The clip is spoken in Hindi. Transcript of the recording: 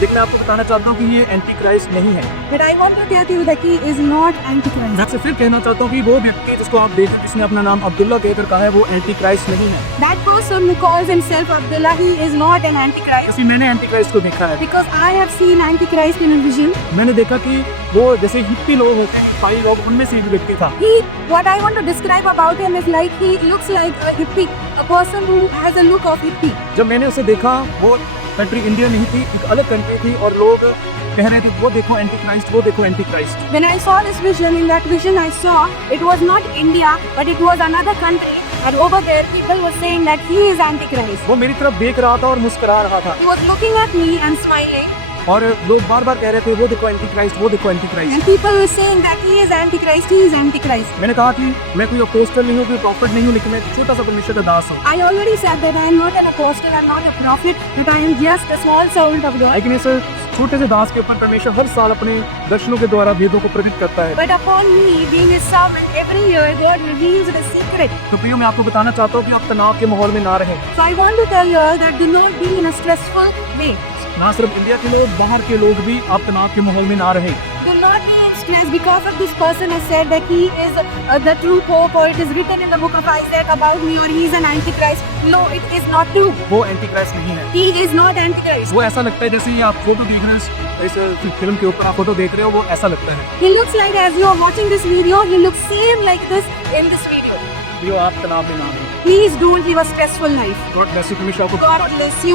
लेकिन मैं आपको बताना चाहता हूँ कि ये एंटी क्राइस्ट नहीं है। But I want to tell you that he is not Antichrist. मैं आपसे फिर कहना चाहता हूँ कि वो व्यक्ति जिसको आप देखें जिसने अपना नाम अब्दुल्ला कहकर कहा है वो एंटी क्राइस्ट नहीं है, That person who calls himself Abdullah, he is not an Antichrist. क्योंकि मैंने एंटी क्राइस्ट को देखा है। Because I have seen Antichrist in a vision. मैंने देखा कि वो जैसे हिप्पी लोग होते हैं, ईसाई लोग, उनमें से एक व्यक्ति था। What I want to describe about him is like he looks like a hippie, a person who has a look of hippie. जब मैंने उसे देखा वो कंट्री इंडिया नहीं थी, एक अलग कंट्री थी और लोग कह रहे थे वो देखो एंटी क्राइस्ट, वो देखो anti Christ. When I saw this vision, in that vision I saw it was not India, but it was another country. And over there people were saying that he is Antichrist. वो मेरी तरफ देख रहा था और मुस्कुरा रहा था He was looking at me and smiling. और लोग बार बार कह रहे थे वो देखो एंटी क्राइस्ट, वो देखो anti Christ. And people were saying that he is Antichrist, he is Antichrist. मैंने कहा कि मैं कोई अपोस्टल नहीं हूँ, कोई प्रॉफिट नहीं हूँ, लेकिन मैं एक छोटा सा परमेश्वर का दास हूँ। I already said that I am not an apostle, I am not a prophet, but I am just a small servant of God. लेकिन इस छोटे से दास के ऊपर परमेश्वर हर साल अपने दर्शनों के द्वारा भेदों को प्रकट करता है। But upon me being his servant, every year God reveals the secret. तो प्रियो मैं आपको बताना चाहता हूँ कि आप तनाव के माहौल में ना रहें। So I want to tell you all that do not be in a stressful way. ना सिर्फ इंडिया के लोग, बाहर के लोग भी आप तनाव के माहौल में ना रहें। Do not be in stress because of this person has said that he is the true pope, or it is written in the book of Isaiah about me, or he is an antichrist. No, it is not true. वो एंटी क्राइस्ट नहीं है। He is not antichrist. वो ऐसा लगता है जैसे ये आप फोटो देख रहे हैं, इस फिल्म के ऊपर आप फोटो देख रहे हो, वो ऐसा लगता है। He looks like, as you are watching this video, he looks same like this in this video. प्रियो आप तनाव में ना रहें। Please don't live a stressful life. God bless you, परमेश्वर आपको God bless you.